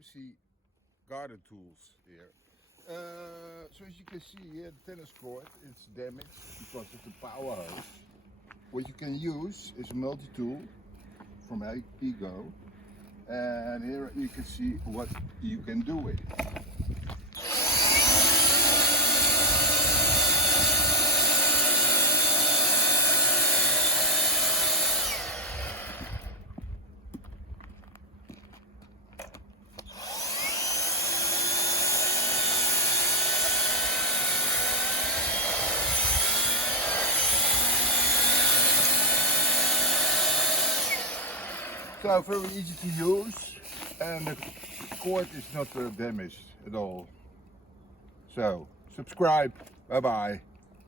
fancy garden tools here. So as you can see here, the tennis court, it's damaged because of the power hose. What you can use is a multi-tool from Ego, and here you can see what you can do with it. So very easy to use, and the cord is not damaged at all. So subscribe, bye bye.